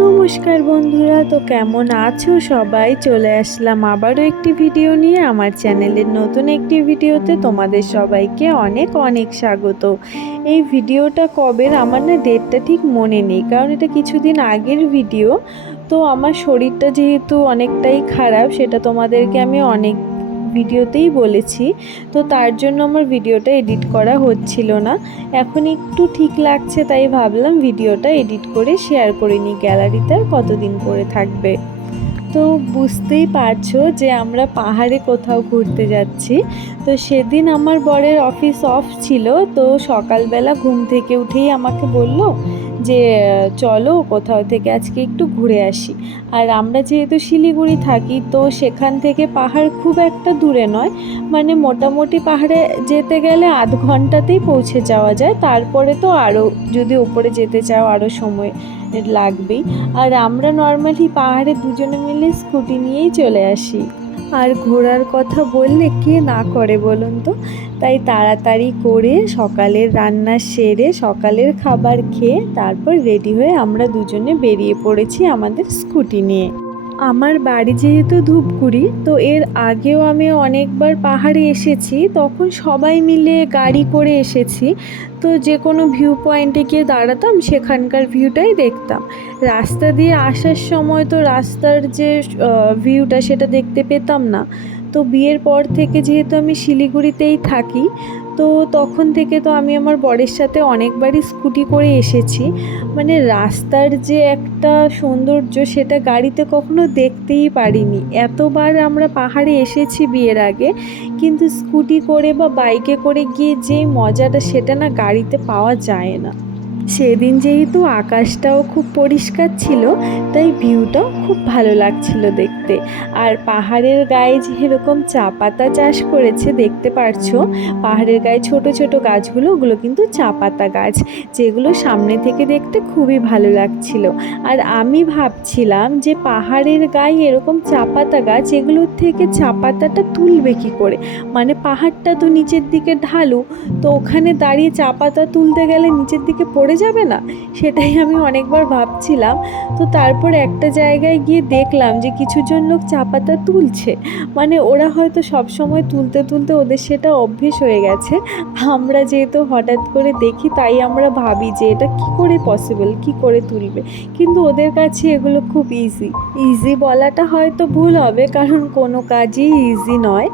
নমস্কার বন্ধুরা, তো কেমন আছো সবাই? চলে আসলাম আবারও একটি ভিডিও নিয়ে। আমার চ্যানেলের নতুন একটি ভিডিওতে তোমাদের সবাইকে অনেক অনেক স্বাগত। এই ভিডিওটা কবের আমার না ডেটটা ঠিক মনে নেই, কারণ এটা কিছুদিন আগের ভিডিও তো আমার শরীরটা যেহেতু অনেকটাই খারাপ, সেটা তোমাদেরকে আমি অনেক ভিডিওতেই বলেছি, তো তার জন্য আমার ভিডিওটা এডিট করা হচ্ছিল না। এখন একটু ঠিক লাগছে তাই ভাবলাম ভিডিওটা এডিট করে শেয়ার করে নিই, গ্যালারিতে কতদিন করে থাকবে। তো বুঝতেই পারছ যে আমরা পাহাড়ে কোথাও ঘুরতে যাচ্ছি। তো সেদিন আমার বরের অফিস অফ ছিল, তো সকালবেলা ঘুম থেকে উঠেই আমাকে বলল যে, চলো কোথাও থেকে আজকে একটু ঘুরে আসি। আর আমরা যেহেতু শিলিগুড়ি থাকি, তো সেখান থেকে পাহাড় খুব একটা দূরে নয়। মানে মোটামুটি পাহাড়ে যেতে গেলে আধ ঘন্টাতেই পৌঁছে যাওয়া যায়। তারপরে তো আরও যদি উপরে যেতে চাও আরও সময় লাগবেই। আর আমরা নর্মালি পাহাড়ে দুজনে মিলে স্কুটি নিয়েই চলে আসি। আর ঘোরার কথা বললে কে না করে বলুন তো? তাই তাড়াতাড়ি করে সকালের রান্না সেরে সকালের খাবার খেয়ে তারপর রেডি হয়ে আমরা দুজনে বেরিয়ে পড়েছি আমাদের স্কুটি নিয়ে। আমার বাড়ি যেহেতু ধূপগুড়ি, তো এর আগেও আমি অনেকবার পাহাড়ে এসেছি, তখন সবাই মিলে গাড়ি করে এসেছি। তো যে কোনো ভিউ পয়েন্টে গিয়ে দাঁড়াতাম, সেখানকার ভিউটাই দেখতাম। রাস্তা দিয়ে আসার সময় তো রাস্তার যে ভিউটা সেটা দেখতে পেতাম না। তো বিয়ের পর থেকে যেহেতু আমি শিলিগুড়িতেই থাকি তো তখন থেকে তো আমি আমার বরের সাথে অনেকবারই স্কুটি করে এসেছি। মানে রাস্তার যে একটা সৌন্দর্য সেটা গাড়িতে কখনো দেখতেই পারিনি। এতবার আমরা পাহাড়ে এসেছি বিয়ের আগে, কিন্তু স্কুটি করে বা বাইকে করে গিয়ে যে মজাটা সেটা না গাড়িতে পাওয়া যায় না। সেদিন যেহেতু আকাশটাও খুব পরিষ্কার ছিল, তাই ভিউটাও খুব ভালো লাগছিল দেখতে। আর পাহাড়ের গায়ে যেরকম চা পাতা চাষ করেছে, দেখতে পারছ? পাহাড়ের গায়ে ছোট ছোট গাছগুলো, ওগুলো কিন্তু চা পাতা গাছ, যেগুলো সামনে থেকে দেখতে খুবই ভালো লাগছিল। আর আমি ভাবছিলাম যে পাহাড়ের গায়ে এরকম চা পাতা গাছ, এগুলোর থেকে চা পাতাটা তুলবে কী করে? মানে পাহাড়টা তো নিচের দিকে ঢালু, তো ওখানে দাঁড়িয়ে চা পাতা তুলতে গেলে নিচের দিকে পড়ে যাবে না? সেটাই আমি অনেকবার ভাবছিলাম। তো তারপর একটা জায়গায় গিয়ে দেখলাম যে কিছুজন লোক চা পাতা তুলছে। মানে ওরা হয়তো সব সময় তুলতে তুলতে ওদের সেটা অভ্যেস হয়ে গেছে। আমরা যেহেতু হঠাৎ করে দেখি, তাই আমরা ভাবি যে এটা কি করে পসিবল কি করে তুলবে? কিন্তু ওদের কাছে এগুলো খুব ইজি ইজি বলাটা হয়তো ভুল হবে, কারণ কোনো কাজই ইজি নয়।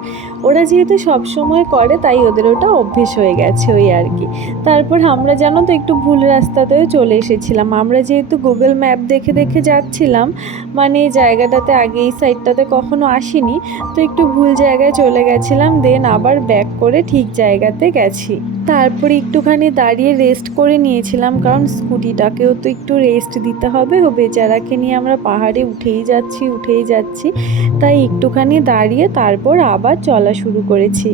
ওরা যেহেতু সব সময় করে, তাই ওদের ওটা অভ্যেস হয়ে গেছে ওই আর কি। তারপর আমরা জানো তো একটু ভুল রাস্তাতেও চলে এসেছিলাম। আমরা যেহেতু গুগল ম্যাপ দেখে দেখে যাচ্ছিলাম মানে এই জায়গাটাতে আগে এই সাইডটাতে কখনো আসিনি, তো একটু ভুল জায়গায় চলে গেছিলাম দেন আবার ব্যাক করে ঠিক জায়গাতে গেছি। তারপরে একটুখানি দাঁড়িয়ে রেস্ট করে নিয়েছিলাম, কারণ স্কুটিটাকেও তো একটু রেস্ট দিতে হবে। ও বেচারাকে নিয়ে আমরা পাহাড়ে উঠেই যাচ্ছি উঠেই যাচ্ছি। তাই একটুখানি দাঁড়িয়ে তারপর আবার চলা শুরু করেছি।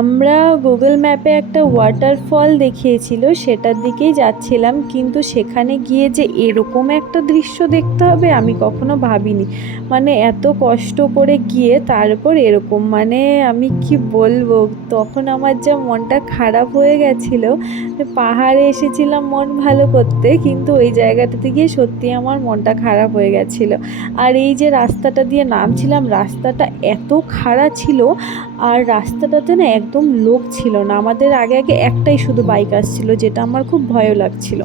আমরা গুগল ম্যাপে একটা ওয়াটারফল দেখিয়েছিল, সেটার দিকেই যাচ্ছিলাম। কিন্তু সেখানে গিয়ে যে এরকম একটা দৃশ্য দেখতে হবে, আমি কখনো ভাবিনি। মানে এত কষ্ট করে গিয়ে তারপর এরকম মানে আমি কি বলব? তখন আমার যা মনটা খারাপ হয়ে গেছিল। পাহাড়ে এসেছিলাম মন ভালো করতে, কিন্তু ওই জায়গাটাতে গিয়ে সত্যি আমার মনটা খারাপ হয়ে গেছিল। আর এই যে রাস্তাটা দিয়ে নামছিলাম, রাস্তাটা এত খাড়া ছিল, আর রাস্তাটাতে না একদম লোক ছিল না। আমাদের আগে আগে একটাই শুধু বাইক আসছিল, যেটা আমার খুব ভয় লাগছিল।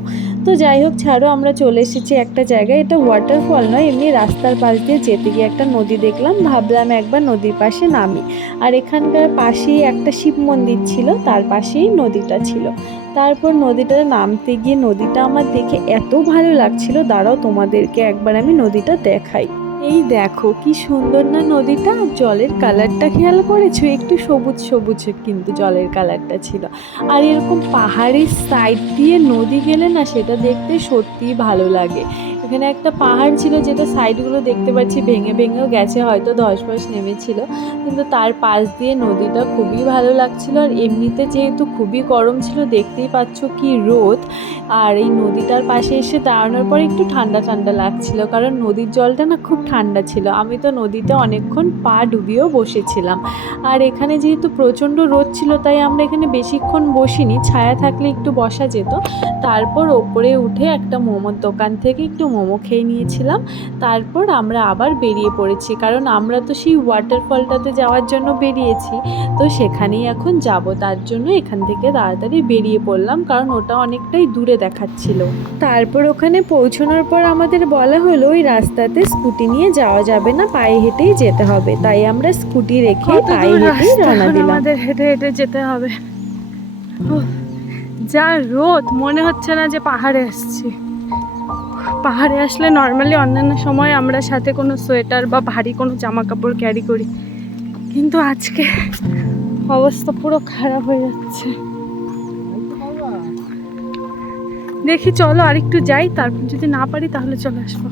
তো যাই হোক, ছাড়ো, আমরা চলে এসেছি একটা জায়গায়। এটা ওয়াটারফল নয়, এমনি রাস্তার পাশ দিয়ে যেতে গিয়ে একটা নদী দেখলাম। ভাবলাম একবার নদীর পাশে নামি। আর এখানকার পাশেই একটা শিব মন্দির ছিল, তার পাশেই নদীটা ছিল। তারপর নদীটা নামতে গিয়ে নদীটা আমার দেখে এত ভালো লাগছিল। দাঁড়াও, তোমাদেরকে একবার আমি নদীটা দেখাই। এই দেখো, কি সুন্দর না নদীটা? জলের কালারটা খেয়াল করেছ? একটু সবুজ সবুজ কিন্তু জলের কালারটা ছিল। আর এরকম পাহাড়ের সাইড দিয়ে নদী গেলে না, সেটা দেখতে সত্যিই ভালো লাগে। এখানে একটা পাহাড় ছিল যেটা সাইডগুলো দেখতে পাচ্ছি ভেঙে ভেঙেও গেছে, হয়তো ধস ফস নেমেছিল। কিন্তু তার পাশ দিয়ে নদীটা খুবই ভালো লাগছিল আর এমনিতে যেহেতু খুবই গরম ছিল, দেখতেই পাচ্ছ কি রোদ। আর এই নদীটার পাশে এসে দাঁড়ানোর পর একটু ঠান্ডা ঠান্ডা লাগছিল, কারণ নদীর জলটা না খুব ঠান্ডা ছিল। আমি তো নদীতে অনেকক্ষণ পা ডুবিয়েও বসেছিলাম। আর এখানে যেহেতু প্রচণ্ড রোদ ছিল, তাই আমরা এখানে বেশিক্ষণ বসিনি। ছায়া থাকলে একটু বসা যেত। তারপর ওপরে উঠে একটা মোমোর দোকান থেকে একটু মোমো খেয়ে নিয়েছিলাম। তারপর আমরা আবার বেরিয়ে পড়েছি কারণ আমরা তো সেই ওয়াটারফলটাতে যাওয়ার জন্য বেরিয়েছি। তো সেখানেই এখন যাব তার জন্য এখান থেকে তাড়াতাড়ি বেরিয়ে পড়লাম কারণ ওটা অনেকটাই দূরে দেখাচ্ছিল। তারপর ওখানে পৌঁছানোর পর আমাদের বলা হলো ওই রাস্তাতে স্কুটি নিয়ে যাওয়া যাবে না পায়ে হেঁটেই যেতে হবে। তাই আমরা স্কুটি রেখে পায়ে হেঁটেই রওনা দিলাম। আমাদের হেঁটে হেঁটে যেতে হবে। যা রোদ মনে হচ্ছে না যে পাহাড়ে আসছি পাহাড়ে আসলে নর্মালি অন্যান্য সময় আমরা সাথে কোনো সোয়েটার বা ভারী কোনো জামা কাপড় ক্যারি করি। কিন্তু আজকে অবস্থা পুরো খারাপ হয়ে যাচ্ছে। দেখি চলো আরেকটু যাই, তারপর যদি না পারি তাহলে চলে আসব।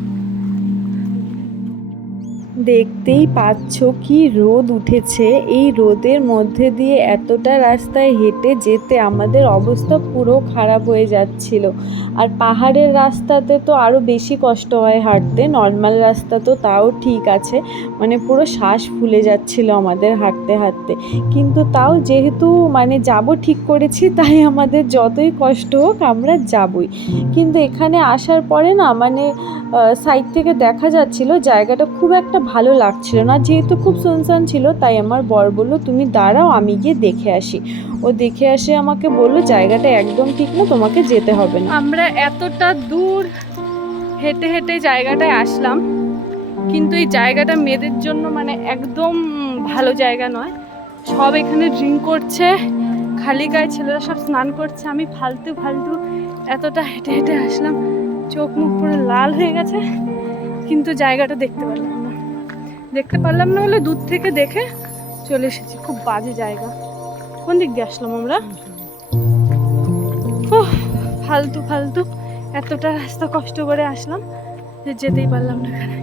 দেখতেই পাচ্ছ কি রোদ উঠেছে। এই রোদের মধ্যে দিয়ে এতটা রাস্তায় হেঁটে যেতে আমাদের অবস্থা পুরো খারাপ হয়ে যাচ্ছিল। আর পাহাড়ের রাস্তাতে তো আরও বেশি কষ্ট হয় হাঁটতে। নর্মাল রাস্তা তো তাও ঠিক আছে। মানে পুরো শ্বাস ফুলে যাচ্ছিল আমাদের হাঁটতে হাঁটতে। কিন্তু তাও যেহেতু মানে যাব ঠিক করেছি, তাই আমাদের যতই কষ্ট হোক আমরা যাবই। কিন্তু এখানে আসার পরে না মানে সাইড থেকে দেখা যাচ্ছিল জায়গাটা খুব একটা ভালো লাগছিল না। যেহেতু খুব সুনসান ছিল, তাই আমার বর বলল, তুমি দাঁড়াও, আমি গিয়ে দেখে আসি। ও দেখে আসে আমাকে বলল, জায়গাটা একদম ঠিক না, তোমাকে যেতে হবে না। আমরা এতটা দূর হেঁটে হেঁটে জায়গাটায় আসলাম, কিন্তু এই জায়গাটা মেয়েদের জন্য মানে একদম ভালো জায়গা নয়। সব এখানে ড্রিঙ্ক করছে, খালি গায়ে ছেলেরা সব স্নান করছে। আমি ফালতু ফালতু এতটা হেঁটে হেঁটে আসলাম, চোখ মুখ পুরো লাল হয়ে গেছে, কিন্তু জায়গাটা দেখতে পারলাম না। দেখতে পারলাম না বলে দূর থেকে দেখে চলে এসেছি। খুব বাজে জায়গা। কোন দিক দিয়ে আসলাম আমরা? ও ফালতু ফালতু। এতটা রাস্তা কষ্ট করে আসলাম যে যেতেই পারলাম না এখানে।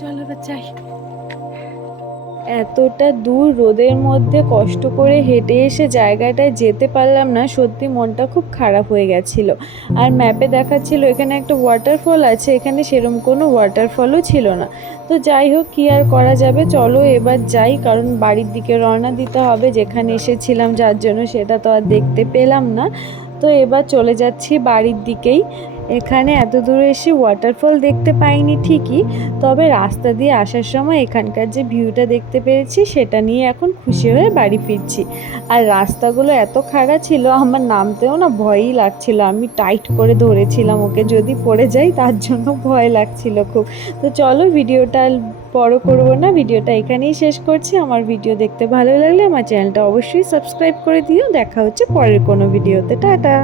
চলো যাই। এতটা দূর রোদের মধ্যে কষ্ট করে হেঁটে এসে জায়গাটায় যেতে পারলাম না, সত্যি মনটা খুব খারাপ হয়ে গেছিল। আর ম্যাপে দেখাচ্ছিল এখানে একটা ওয়াটারফল আছে, এখানে সেরম কোনো ওয়াটারফলও ছিল না। তো যাই হোক, কী আর করা যাবে? চলো এবার যাই, কারণ বাড়ির দিকে রওনা দিতে হবে, যেখানে এসেছিলাম যার জন্য সেটা তো আর দেখতে পেলাম না। তো এবার চলে যাচ্ছি বাড়ির দিকেই। এখানে এত দূরে এসে ওয়াটারফল দেখতে পাইনি ঠিকই, তবে রাস্তা দিয়ে আসার সময় এখানকার যে ভিউটা দেখতে পেরেছি সেটা নিয়ে এখন খুশি হয়ে বাড়ি ফিরছি। আর রাস্তাগুলো এত খাড়া ছিল, আমার নামতেও না ভয়ই লাগছিল। আমি টাইট করে ধরেছিলাম ওকে, যদি পড়ে যাই তার জন্য ভয় লাগছিল খুব। তো চলো ভিডিওটা বড় করব না, ভিডিওটা এখানেই শেষ করছি। আমার ভিডিও দেখতে ভালো লাগলে আমার চ্যানেলটা অবশ্যই সাবস্ক্রাইব করে দিও। দেখা হচ্ছে পরের কোনো ভিডিওতে। টাটা!